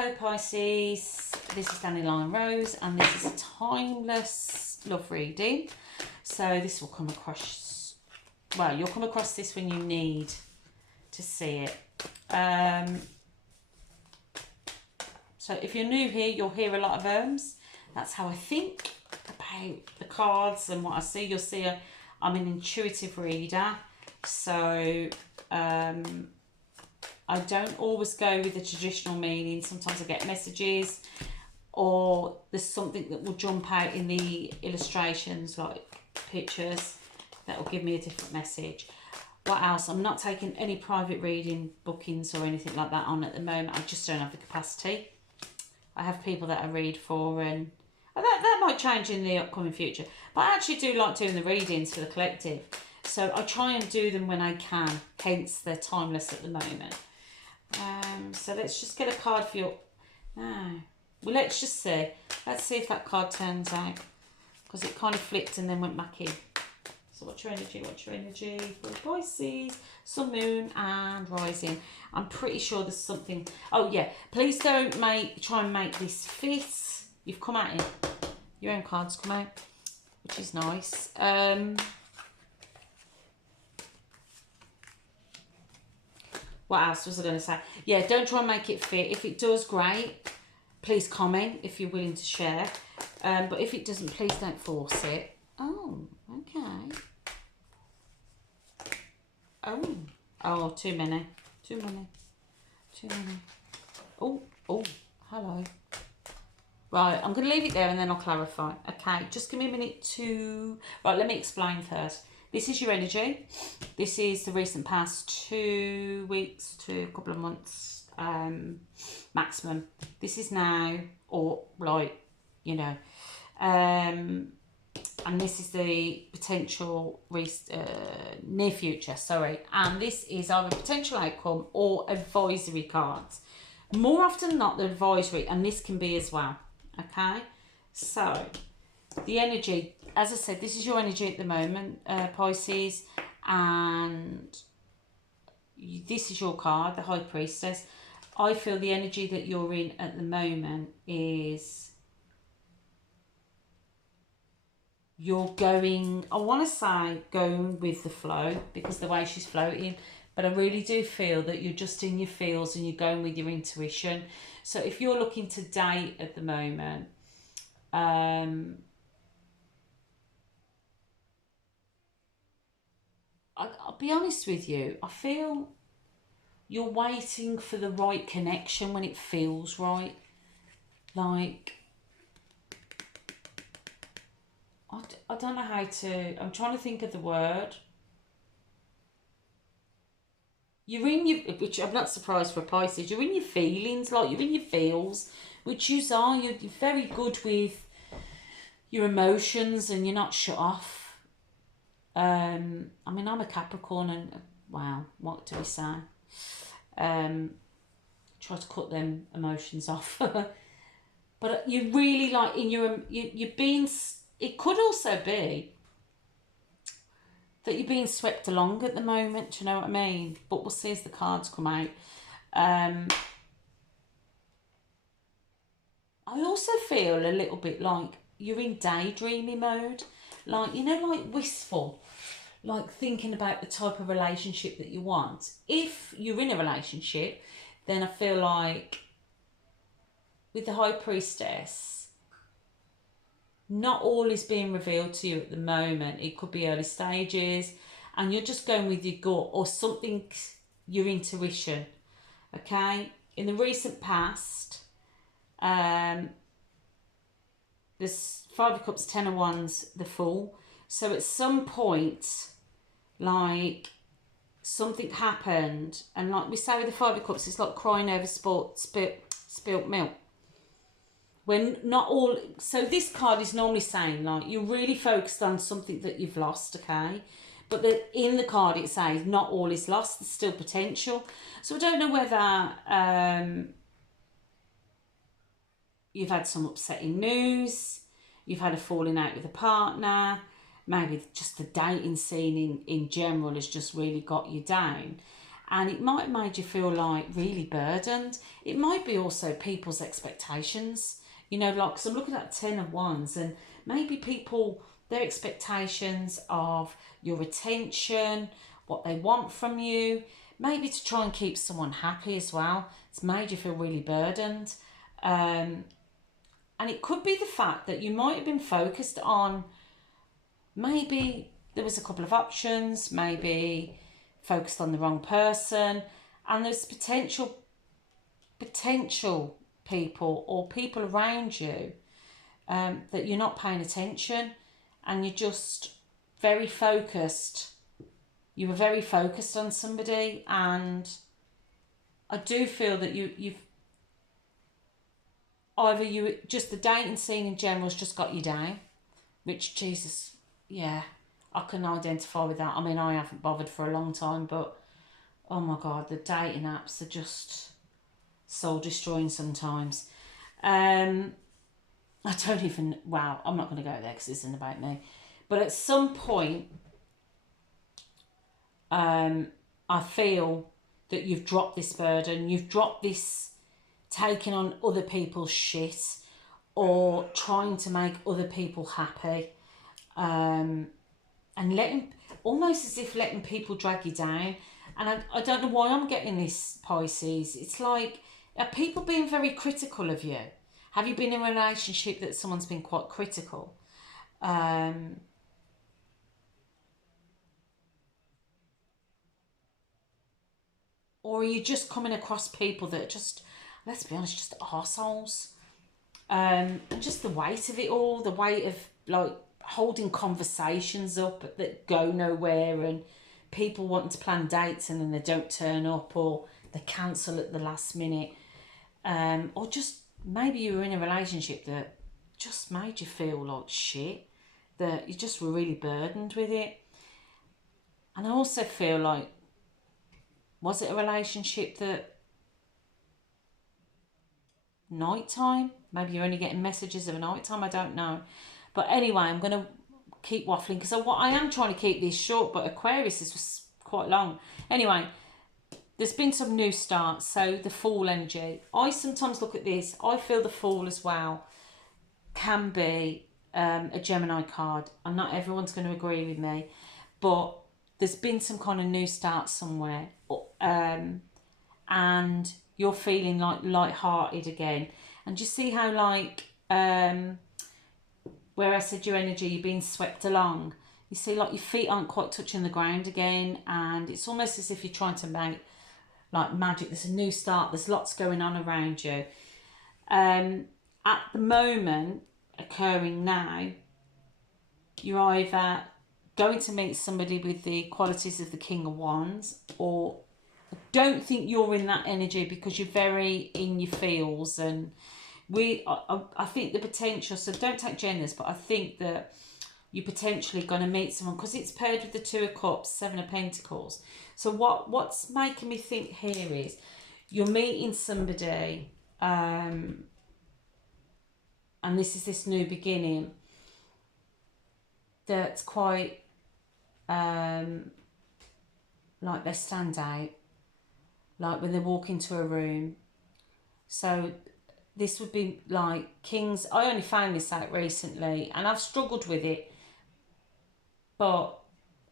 Hello Pisces, this is DandilionRose and this is a timeless love reading. So this will come across, well, you'll come across this when you need to see it. So if you're new here, you'll hear a lot of That's how I think about the cards and what I see. You'll see I'm an intuitive reader. So I don't always go with the traditional meaning. Sometimes I get messages or there's something that will jump out in the illustrations, like pictures, that will give me a different message. What else? I'm not taking any private reading bookings or anything like that on at the moment. I just don't have the capacity. I have people that I read for, and that might change in the upcoming future. But I actually do like doing the readings for the collective. So I try and do them when I can, hence they're timeless at the moment. So let's just get a card for your... well, let's just see. Let's see if that card turns out. Because it kind of flipped and then went back in. So what's your energy? What's your energy for Pisces, Sun, Moon and Rising? I'm pretty sure there's something... Oh, yeah. Please don't try and make this fit. You've come out in. Your own cards come out, which is nice. What else was I going to say? Yeah, don't try and make it fit. If it does, great. Please comment if you're willing to share. But if it doesn't, please don't force it. Oh, okay. Oh, too many. Too many. Too many. Oh, hello. Right, I'm going to leave it there and then I'll clarify. Okay, just give me a minute to... Right, let me explain first. This is your energy. This is the recent past 2 weeks to a couple of months maximum. This is now, or like, you know, and this is the potential near future, sorry. And this is either potential outcome or advisory cards. More often than not, the advisory, and this can be as well. Okay, so the energy, as I said, this is your energy at the moment, Pisces, and this is your card, the High Priestess. I feel the energy that you're in at the moment is you're going, I want to say going with the flow because the way she's floating, but I really do feel that you're just in your feels and you're going with your intuition. So if you're looking to date at the moment, I'll be honest with you, I feel you're waiting for the right connection when it feels right. Like, I don't know how to, I'm trying to think of the word. You're in your, which I'm not surprised for Pisces, you're in your feelings, like you're in your feels, which you are, you're very good with your emotions and you're not shut off. I mean, I'm a Capricorn and, wow, what do we say? Try to cut them emotions off. But you really like, in your, you're being, it could also be that you're being swept along at the moment, do you know what I mean? But we'll see as the cards come out. I also feel a little bit like you're in daydreaming mode. Like, you know, like wistful. Like thinking about the type of relationship that you want. If you're in a relationship, then I feel like with the High Priestess, not all is being revealed to you at the moment. It could be early stages and you're just going with your gut or something, your intuition. Okay? In the recent past, there's 5 of Cups, 10 of Wands, the Fool. So at some point, like something happened, and like we say with the 5 of Cups, it's like crying over spilt milk. When not all, so this card is normally saying like you're really focused on something that you've lost, okay? But in the card it says not all is lost, there's still potential. So I don't know whether you've had some upsetting news, you've had a falling out with a partner, maybe just the dating scene in general has just really got you down. and it might have made you feel like really burdened. It might be also people's expectations, you know, like, because I'm looking at 10 of Wands, and maybe people, their expectations of your attention, what they want from you, maybe to try and keep someone happy as well. It's made you feel really burdened. And it could be the fact that you might have been focused on, maybe there was a couple of options, maybe focused on the wrong person, and there's potential people or people around you that you're not paying attention, and you're just very focused. You were very focused on somebody, and I do feel that you've either just the dating scene in general has just got you down, which, Jesus, yeah, I can identify with that. I mean, I haven't bothered for a long time, but oh my God, the dating apps are just soul destroying sometimes. I don't even, wow, I'm not going to go there because this isn't about me. But at some point, I feel that you've dropped this burden, you've dropped this taking on other people's shit or trying to make other people happy, and letting, almost as if letting people drag you down. And I don't know why I'm getting this, Pisces. It's like, are people being very critical of you? Have you been in a relationship that someone's been quite critical? Or are you just coming across people that just, let's be honest, just arseholes? And just the weight of it all, the weight of like holding conversations up that go nowhere, and people wanting to plan dates and then they don't turn up, or they cancel at the last minute. Or just maybe you were in a relationship that just made you feel like shit, that you just were really burdened with it. And I also feel like, was it a relationship that nighttime? Maybe you're only getting messages of a nighttime, I don't know. But anyway, I'm going to keep waffling because I am trying to keep this short, but Aquarius is quite long. Anyway, there's been some new starts, so the Fool energy. I sometimes look at this, I feel the Fool as well can be a Gemini card, and not everyone's going to agree with me, but there's been some kind of new start somewhere, and you're feeling like light-hearted again. And you see how, like, where I said your energy, you're being swept along, you see like your feet aren't quite touching the ground again, and it's almost as if you're trying to make like magic. There's a new start, there's lots going on around you. At the moment, occurring now, you're either going to meet somebody with the qualities of the King of Wands, or I don't think you're in that energy because you're very in your feels. And I think the potential, so don't take genders, but I think that you're potentially going to meet someone, because it's paired with the Two of Cups, Seven of Pentacles. So what's making me think here is you're meeting somebody, and this is this new beginning that's quite like they stand out, like when they walk into a room. So this would be like Kings. I only found this out recently and I've struggled with it, but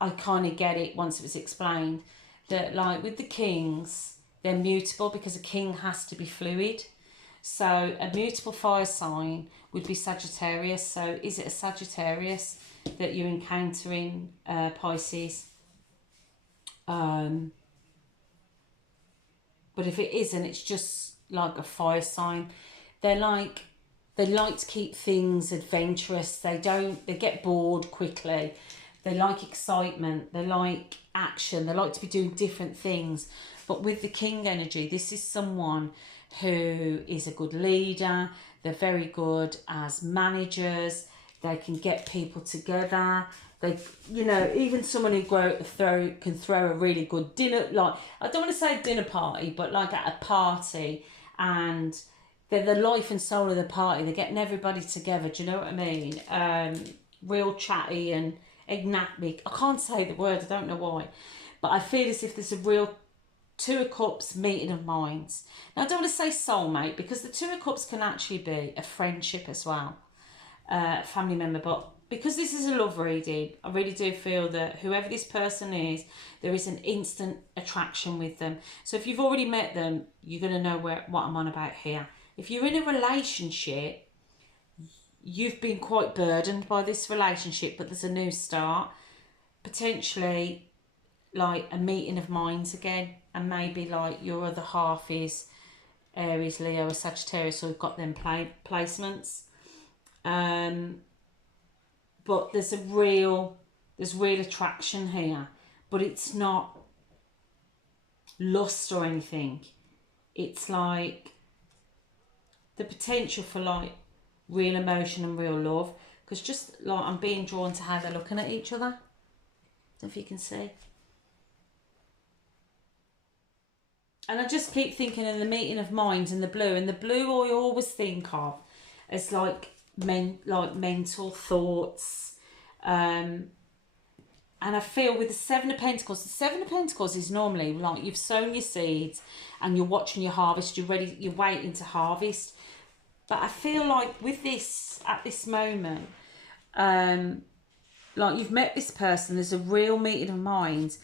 I kind of get it once it was explained that, like, with the Kings, they're mutable because a king has to be fluid. So a mutable fire sign would be Sagittarius. So is it a Sagittarius that you're encountering, Pisces? But if it isn't, it's just like a fire sign. They like to keep things adventurous. They get bored quickly. They like excitement. They like action. They like to be doing different things. But with the King energy, this is someone who is a good leader. They're very good as managers. They can get people together. They, you know, even someone who can throw a really good dinner, like, I don't want to say dinner party, but like at a party, and they're the life and soul of the party. They're getting everybody together. Do you know what I mean? Real chatty and enigmatic. I can't say the word. I don't know why, but I feel as if there's a real Two of Cups, meeting of minds. Now, I don't want to say soulmate, because the Two of Cups can actually be a friendship as well, a family member. But because this is a love reading, I really do feel that whoever this person is, there is an instant attraction with them. So if you've already met them, you're going to know what I'm on about here. If you're in a relationship, you've been quite burdened by this relationship, but there's a new start. Potentially, like a meeting of minds again, and maybe like your other half is Aries, Leo, or Sagittarius, so we've got them placements. But there's real attraction here, but it's not lust or anything. It's like the potential for like real emotion and real love, because just like I'm being drawn to how they're looking at each other. I don't know if you can see. And I just keep thinking in the meeting of minds and the blue. And the blue I always think of as like mental thoughts. And I feel with the Seven of Pentacles is normally like you've sown your seeds and you're watching your harvest, you're waiting to harvest. But I feel like with this, at this moment, like you've met this person, there's a real meeting of minds,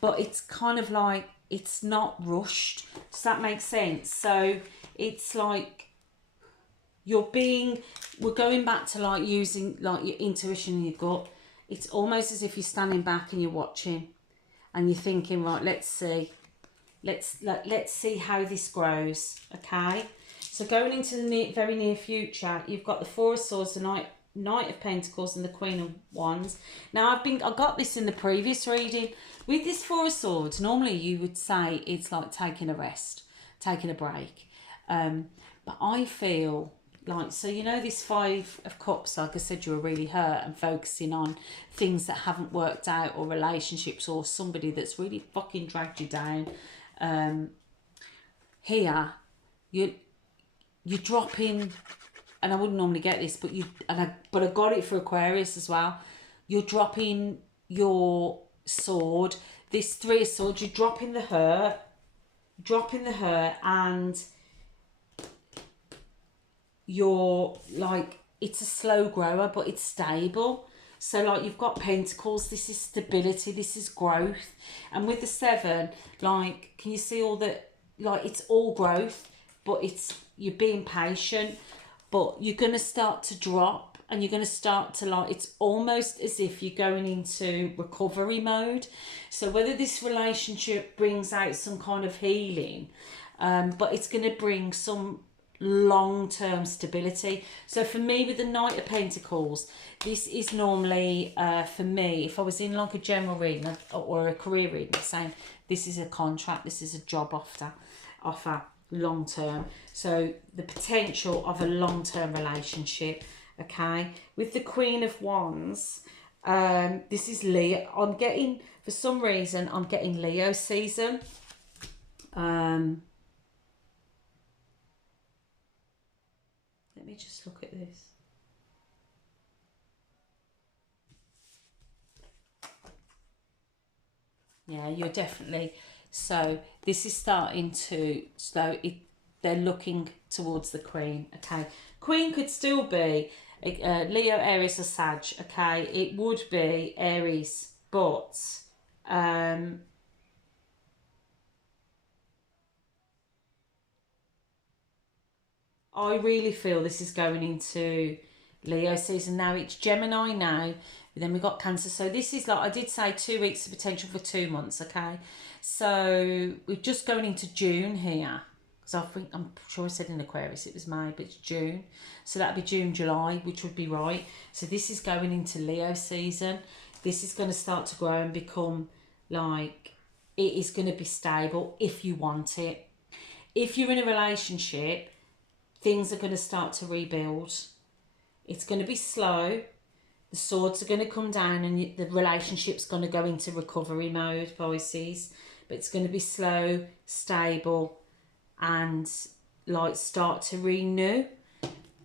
but it's kind of like, it's not rushed. Does that make sense? So it's like we're going back to like using like your intuition and your gut. It's almost as if you're standing back and you're watching and you're thinking, right, let's see how this grows. Okay, so going into the very near future, you've got the Four of Swords, the Knight of Pentacles, and the Queen of Wands. Now I got this in the previous reading. With this Four of Swords, normally you would say it's like taking a rest, taking a break. But I feel like, so you know this Five of Cups, like I said, you were really hurt and focusing on things that haven't worked out, or relationships, or somebody that's really fucking dragged you down. Here, you're dropping, and I wouldn't normally get this, but I got it for Aquarius as well. You're dropping your sword, this Three of Swords, you're dropping the hurt, and you're like, it's a slow grower, but it's stable. So like you've got Pentacles, this is stability, this is growth. And with the Seven, like, can you see all that? Like, it's all growth, but you're being patient, but you're going to start to drop, and you're going to start to like, it's almost as if you're going into recovery mode. So whether this relationship brings out some kind of healing, but it's going to bring some long-term stability. So for me, with the Knight of Pentacles, this is normally for me, if I was in like a general reading or a career reading, saying this is a contract, this is a job offer long-term. So the potential of a long-term relationship. Okay, with the Queen of Wands, this is Leo. I'm getting, for some reason, I'm getting Leo season. Let me just look at this. Yeah, you're definitely, so this is starting to, they're looking towards the Queen. Okay, Queen could still be Leo, Aries, or Sag. Okay, it would be Aries, but I really feel this is going into Leo season. Now it's Gemini now, but then we got Cancer. So this is like, I did say 2 weeks of potential for 2 months. Okay, so we're just going into June here. Because I'm sure I said in Aquarius it was May, but it's June. So that'd be June, July, which would be right. So this is going into Leo season. This is going to start to grow and become like, it is going to be stable if you want it. If you're in a relationship, things are going to start to rebuild. It's going to be slow. The swords are going to come down and the relationship's going to go into recovery mode, Pisces. But it's going to be slow, stable, and like start to renew,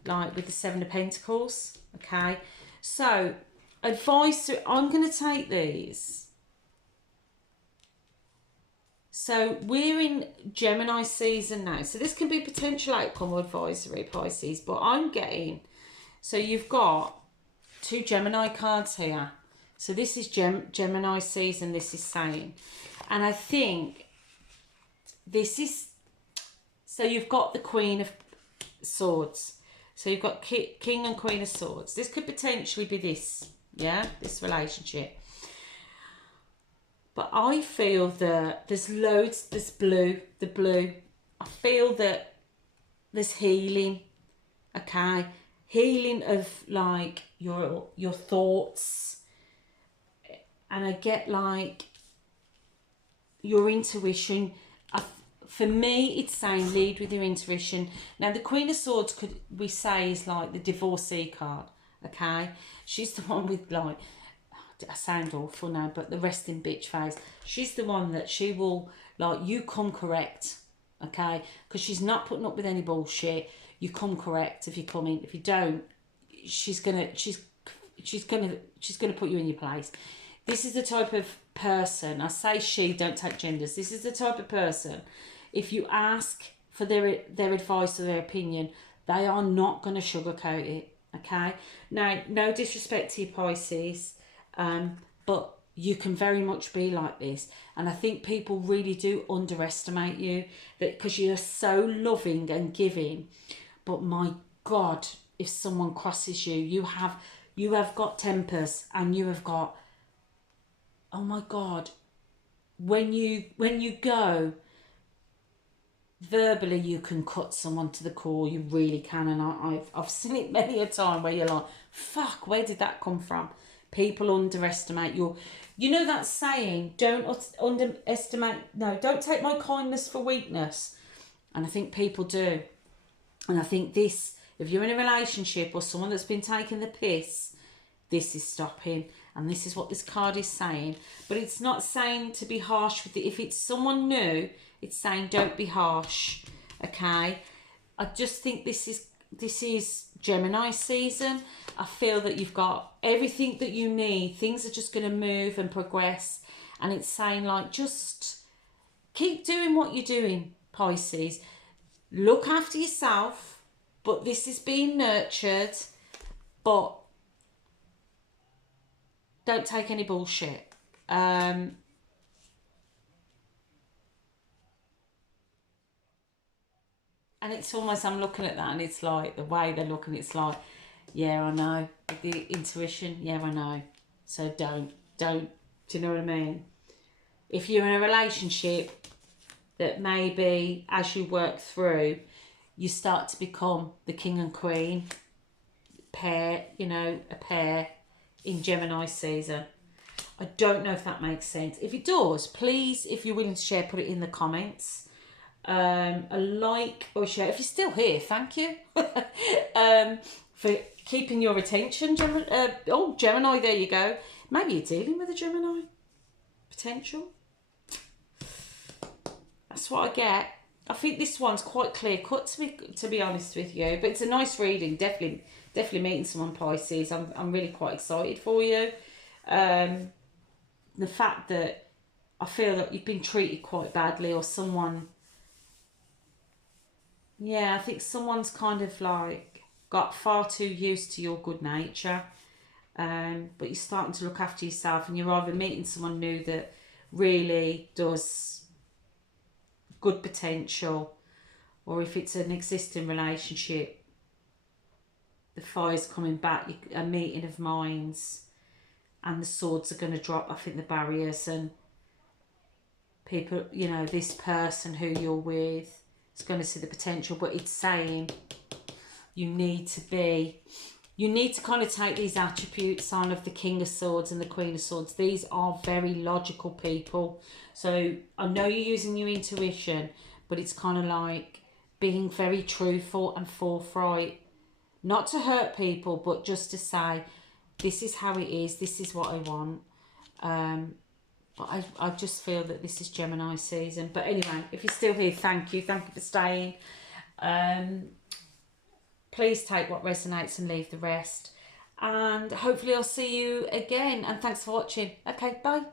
like with the Seven of Pentacles. Okay, so advice, I'm going to take these So we're in Gemini season now. So this can be potential outcome or advisory, Pisces, but I'm getting, so you've got 2 Gemini cards here. So this is Gemini season, this is saying. And I think this is, so you've got the Queen of Swords. So you've got King and Queen of Swords. This could potentially be this, yeah, this relationship. But I feel that there's loads, there's the blue. I feel that there's healing, okay? Healing of like your thoughts. And I get like your intuition. For me, it's saying lead with your intuition. Now, the Queen of Swords could we say is like the divorcee card, okay? She's the one with like, I sound awful now, but the resting bitch face. She's the one that she will, like, you come correct, okay? Because she's not putting up with any bullshit. You come correct if you come in. If you don't, she's gonna put you in your place. This is the type of person, I say she, don't take genders. This is the type of person, if you ask for their advice or their opinion, they are not going to sugarcoat it, okay? Now, no disrespect to you, Pisces, but you can very much be like this. And I think people really do underestimate you, that because you're so loving and giving. But my God, if someone crosses you, you have got tempers, and you have got, oh my God, when you go verbally, you can cut someone to the core. You really can. And I've seen it many a time where you're like, fuck, where did that come from? People underestimate your, you know that saying, don't take my kindness for weakness. And I think people do. And I think this, if you're in a relationship or someone that's been taking the piss, this is stopping. And this is what this card is saying. But it's not saying to be harsh with it. If it's someone new, it's saying don't be harsh, okay? I just think this is Gemini season. I feel that you've got everything that you need. Things are just going to move and progress. And it's saying, like, just keep doing what you're doing, Pisces. Look after yourself. But this is being nurtured. But don't take any bullshit. And it's almost, I'm looking at that and it's like, the way they're looking, it's like, yeah, I know. The intuition, yeah, I know. So don't. Do you know what I mean? If you're in a relationship that maybe as you work through, you start to become the king and queen pair, you know, a pair in Gemini season. I don't know if that makes sense. If it does, please, if you're willing to share, put it in the comments. A like or share. If you're still here, thank you. For keeping your attention, Gemini, there you go. Maybe you're dealing with a Gemini. Potential. That's what I get. I think this one's quite clear cut, to be honest with you. But it's a nice reading. Definitely meeting someone, Pisces. I'm really quite excited for you. The fact that I feel that you've been treated quite badly, or someone, yeah, I think someone's kind of like got far too used to your good nature. But you're starting to look after yourself, and you're either meeting someone new that really does good potential, or if it's an existing relationship, the fire's coming back, a meeting of minds, and the swords are going to drop. I think the barriers, and people, you know, this person who you're with is going to see the potential, but it's saying you need to kind of take these attributes on of the King of Swords and the Queen of Swords. These are very logical people. So I know you're using your intuition, but it's kind of like being very truthful and forthright. Not to hurt people, but just to say, this is how it is. This is what I want. But I just feel that this is Gemini season. But anyway, if you're still here, thank you. Thank you for staying. Please take what resonates and leave the rest. And hopefully I'll see you again. And thanks for watching. Okay, bye.